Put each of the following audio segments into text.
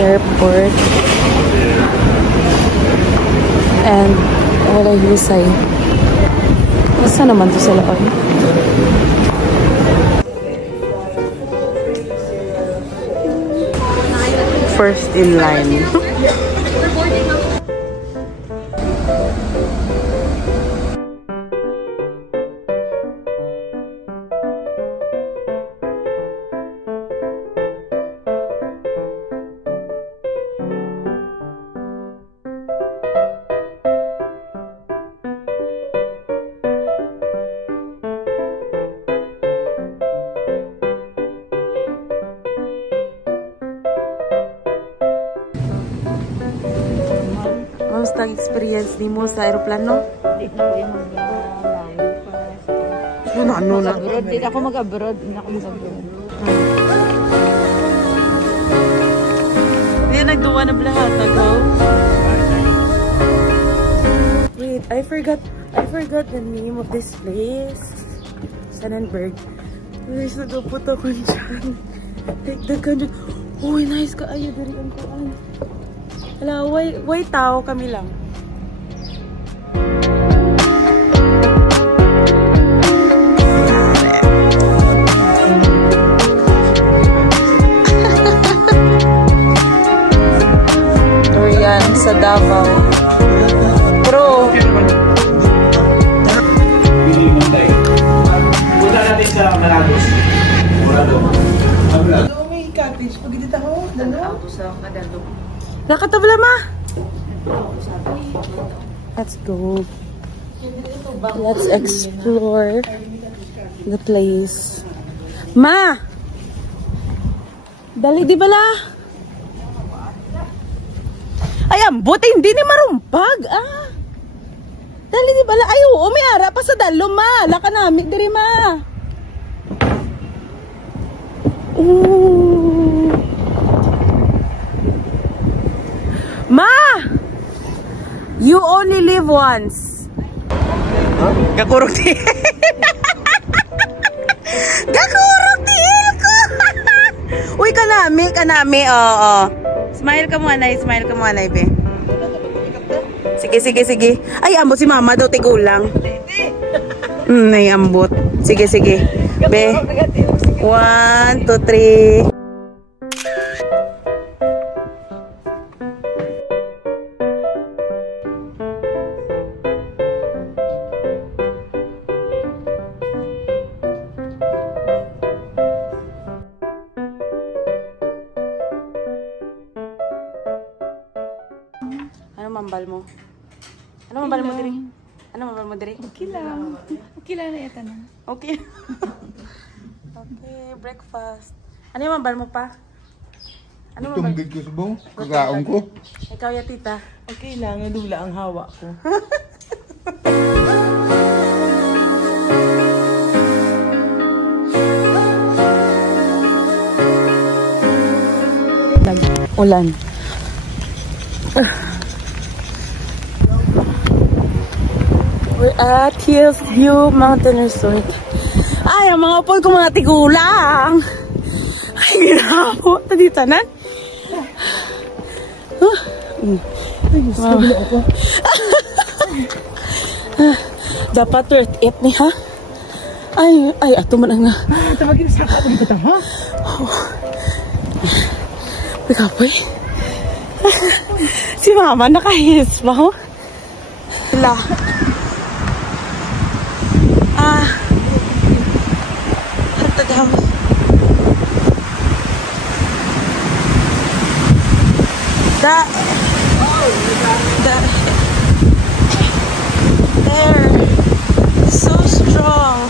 airport. And wala husay. Nasa naman to sa loob? First in line. Kamusta ang experience ni mo sa aeroplano? Hindi na ko yung mag-abroad. Ano na? Hindi ako mag-abroad. Hindi ako mag-abroad. Hindi nagduwa na lahat. Agaw? Wait, I forgot the name of this place. Sannenberg. There's na dupot ako dyan. Take the country. Uy, nice ka. Ayaw, dari ang kuan. Hala, why tao kami lang. Durian sa Davao. Pro. Punta natin sa Marados. May cottage. Pag dito ako, dalawa. Sa Kadalo. Nakatabla ma. Let's go. Let's explore the place. Ma! Dali di bala? Ay, ambot. Hindi ni marumpag. Ah. Dali di bala? Ay, oo. May ara pa sa dalo, ma. Laka namin diri, ma. Ooh. Ma! You only live once. Huh? Gakurog ti. Gakurog ti ko. Uy, kanami. Oo. Smile ka muna, be. Sige. Ay, ambot si mama daw, tigulang. Ay, ambot. Sige. Be. 1, 2, 3. Ano mambal mo? Ano mambal mo diri? Okay lang. Okay lang na yata na. Okay. Okay, breakfast. Ano yung mambal mo pa? Ano mambal? Tumbig ko sa bong. Kakaon ko. Ikaw ya tita. Okay lang. Dula ang hawa ko. Ulan. We're at Hillsview Mountain Resort. Ay, ang mga poy ko mga tigulang. Ay, ginabo. Tadita na. Ay, sabi ako. Dapat worth it ni ha? Ay, ato man nga. Tawagin sa akin kita, ha? Pagkapoy. Si mama nakahis ba ho? Wala. Hatta daw. There. So strong.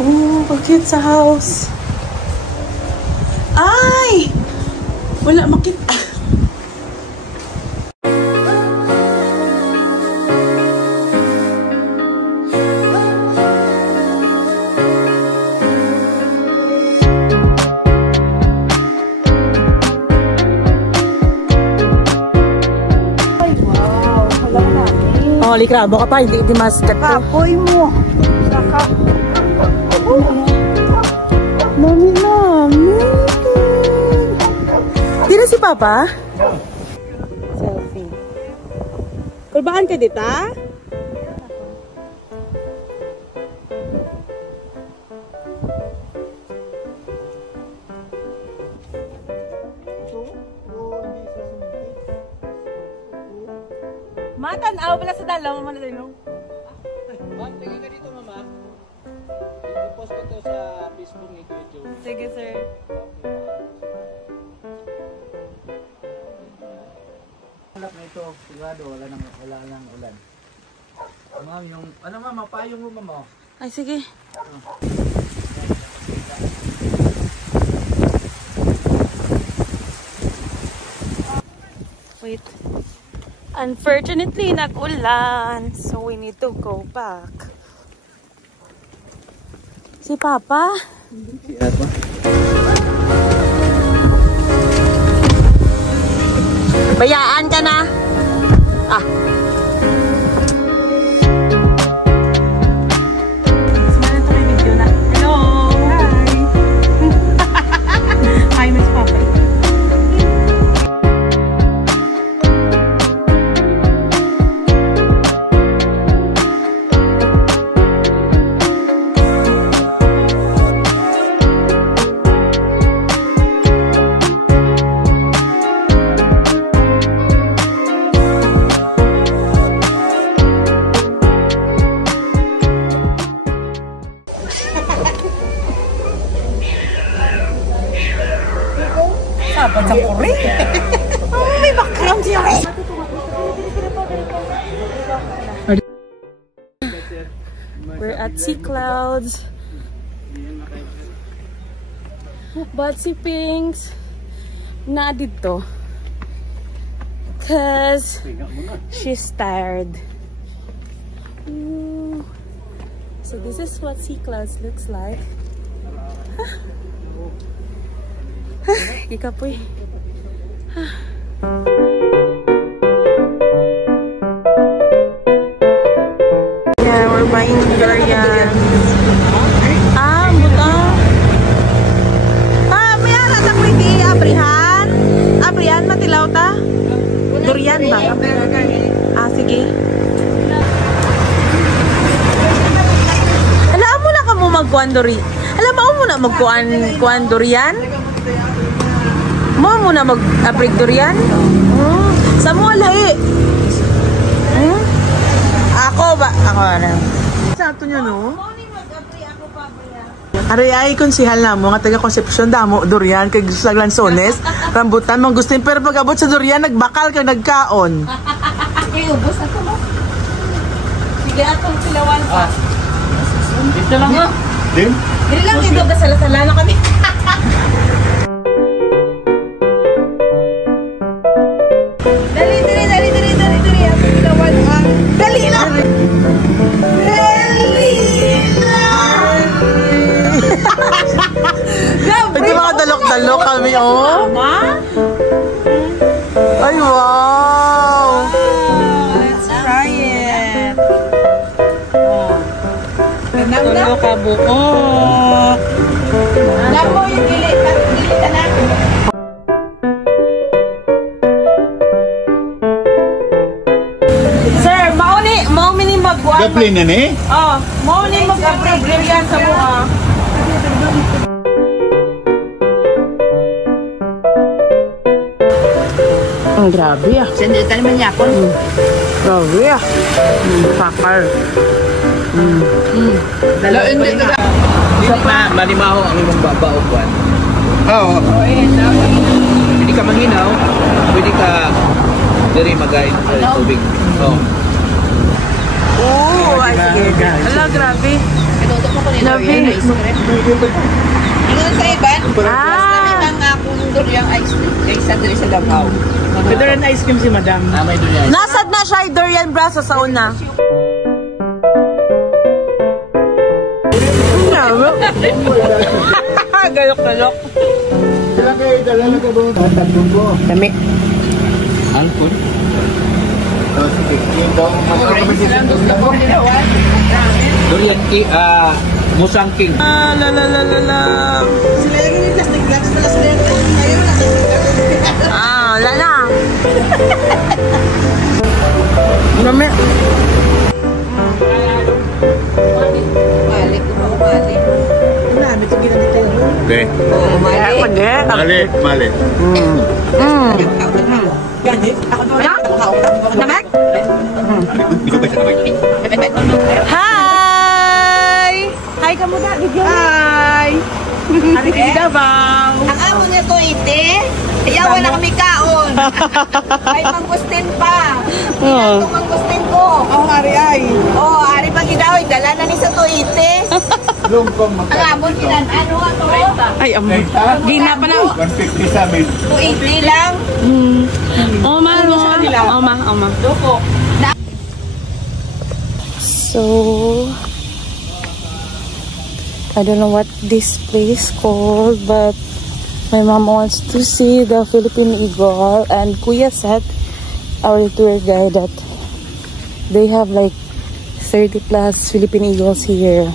Oh, bakit sa house? Ay! Wala makita. Oh, likrabo ka pa, hindi maskat to. Kapoy mo. Saka. Mami, ma'am. Papa? Selfie. Kulbaan ka dita? Matanaw pala sa dalaw mo na din. Ma'am, tingin ka dito, mama. I-post ko to sa Facebook ni Kuya Joe. Sige, sir. Malap na ito, sigurado, wala nang ulan. Ma'am, yung, ano ma'am, mapayong mo ma'am. Ay, sige. Wait. Unfortunately, nag-ulan. So, we need to go back. Si Papa? Si Papa? Bayaan ka na. Ah. Sumala ito may video na. Hello! Hi! Hi, Miss Papa. Sabat sa kuri. Oh, may background siya eh. We're at Sea Clouds. But si Pinks na dito. Cause she's tired. Ooh. So this is what Sea Clouds looks like. Ikapoy. Yeah, we're buying durian. Ah, buta. Ah, may ala ta ko hindi abrihan. Abrihan matilaw ta. Durian ba? Ah, sige. Alam mo na ka mo magkuan durian. Alam mo na magkuan durian. Mo muna mag-aprig durian? Sa mo lahi? Ako ba? Ako na. Sakto nyo, no? Aray ay konsihal na mo, nga taga Concepcion damo, durian, kay gusto sa Lanzones, rambutan, mong gusto pero pag-abot sa durian, nagbakal ka, nagkaon. Ay, ubos ako mo. Sige, atong silawan pa. Dito lang mo. Din? Dili lang dito, kasala-sala na kami. Pwede mga dalok-dalok kami, oh. Ay, wow! Let's try it. Tulo ka buko. Alam mo yung gili ka na. Sir, mauni ni magkuan. Gaplin na ni? Oh, mauni mag-aprig durian sa buha. Ang grabe ah. Sandita naman niya ako. Grabe ah. Sakar. Hindi malimaho ang imong babaokuan. Oo. Hindi ka manghinaw, pwede ka diri magain sa tubig. Oh. Oo, ay sige. Ala, grabe. Inuto mo ko nila yung ice cream. Ingon sa iban, mas namin ang akong duriang ice cream kaysa diri sa Davao. Durian ice cream si madam. May durian. Nasad na siya durian braso sa una. Galok-galok. Dala ka ba? Tatlong ko. Dami. Angkon. Sige, ito. Durian Musang King. Ah, la la la la la. Sila lagi ni plastic glass pala sila. Kayo na. Ah. Nami. Mali. Nami, ito ginamit tayo. Okay. Oo, mali. Mali. Ganit? Ako doon. Namek? Hi! Hi ka muna. Hi! Ari ka Davao. Ang amo niya to ite. Iyawan na kami kaon. Ay mangustin pa. Ito mangustin ko. Ang ari ay. Oh, ari pa gidaw. Dala na ni sa to ite. Lungkong Ang amo nilan. Ano ato? Ay, gina pa lang. 150 sa amin. To ite lang. Oma. So, I don't know what this place called, but my mom wants to see the Philippine Eagle, and Kuya said, our tour guide, that they have like 30 plus Philippine Eagles here.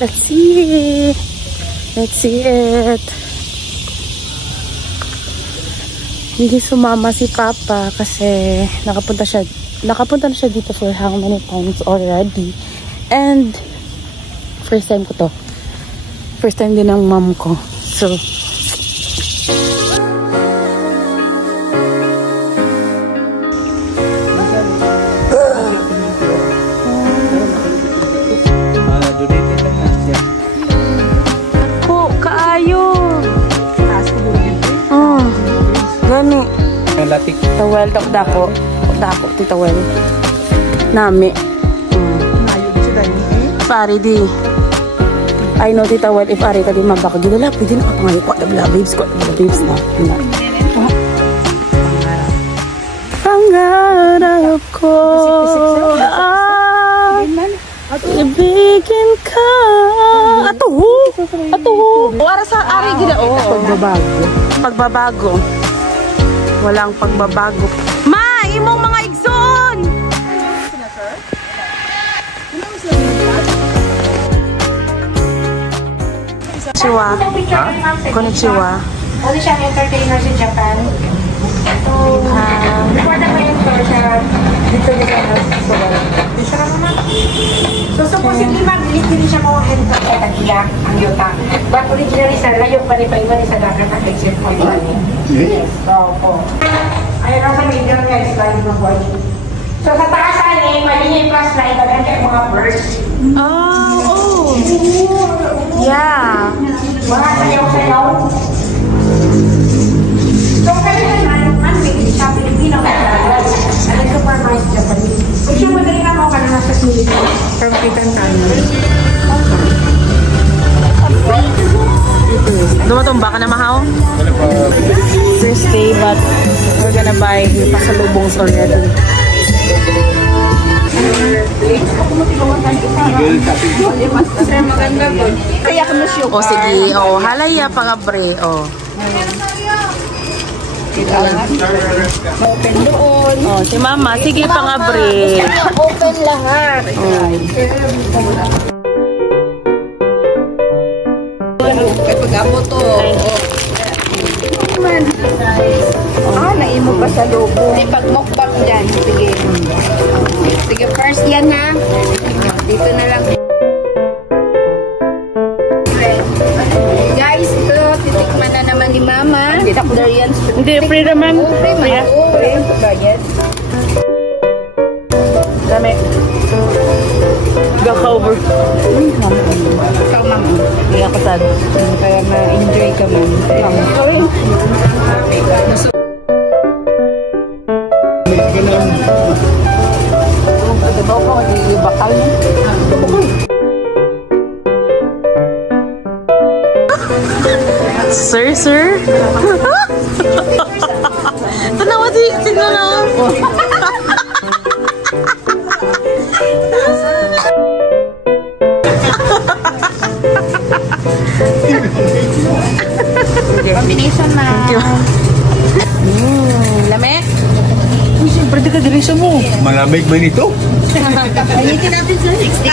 Let's see it. Hindi sumama si Papa kasi nakapunta na siya dito for how many times already, and first time ko to. First time din ng mom ko. So, ko, kaayo. Gani. Latik. Tawel, dako, titawel. Nami. Pari di. I know Tita Well, if ari ka din mabaka ginala, pwede na kapangayo ko. Dabla babes na. Pangarap ko ibigin ka. Atuho. Para sa ari gina. Pagbabago. Walang pagbabago. Ma, imong mga igsoon. Konnichiwa. Only siyang entertainer sa Japan. So, before the main tour siya, dito niya sa naman. So, supposedly mag-lead din siya mga enter sa tagila ang yuta. But originally, sa layo pa rin pa iba sa dagat at exit point pa rin. Yes. So, ayun ang sa medium niya, is like the body. So, sa taas ani, malihin plus na itaghan kayo mga birds. Oh. Yeah. Mga sayaw-sayaw. So, kayo naman, unmade siya, Pilipino ka talaga. Alam ko for my Japanese. Which yung magaling ako ka na nasa Philippines. From Kitan tayo. Dumatumba ka na, Mahaw? First day, but we're gonna buy pasalubongs already. Kaya ka na siya. O sige, halaya pa nga bre. Open doon. Si Mama, sige pa nga bre. Open lahat. Kapag amo to. Naimo pa sa lobo. May pagmukbang dyan. Sige. Sige, first yan ha. Dito na lang. Guys, ito, titikman na naman ni Mama. Durian. Hindi, free naman. Free man. Free. Bayad. Dami. Go-cover. Ikaw, Mama. Hindi ako sad. Kaya ma-enjoy ka man. Bakal mo. Sir? Tanawa si tignan na. Combination na. Thank you. Lame? Siyempre di ka diretso mo. Malamig ba nito? Panitin natin sa 60.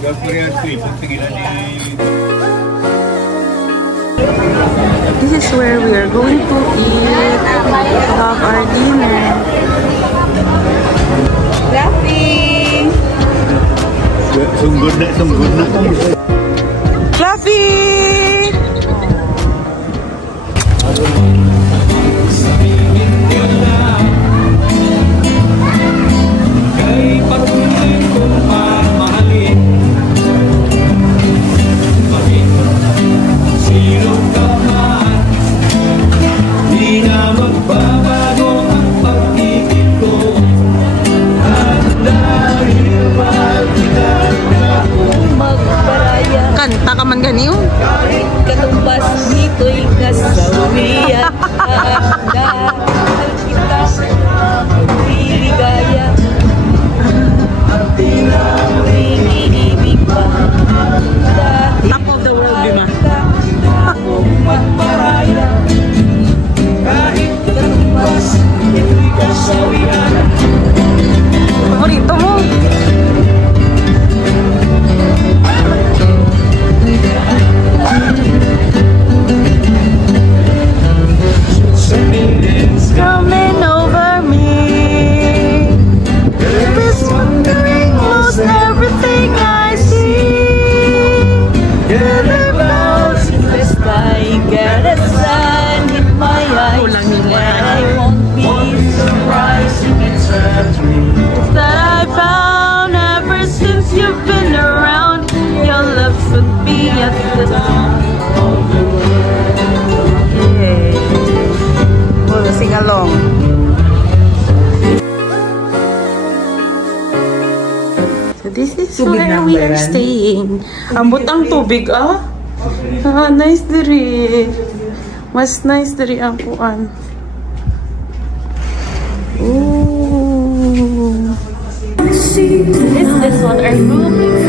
Gagawin yan, 3. Pagtigilan ni... this is where we are going to eat. To have our dinner. Fluffy! Sunggod na. Fluffy! Kanta ka man ganiw? Kahit katumbas dito'y kasawian. Dahil kita liligaya. Iniibig pa. Top of the world, Bima. Magparaya. Kahit katumbas dito'y kasawian. Paborito mo. Coming over me. This wondering most everything I see. Got the clouds in the sky, got the sun in my eyes, and I won't be surprised if it turns me. That I found ever since you've been around. Your love should be at the top of the world. Yeah. We'll sing along. So this is where we are staying. Ambot ang tubig, ah? Ah, nice diri. Mas nice diri ang kuan. Ooh. This one, our room is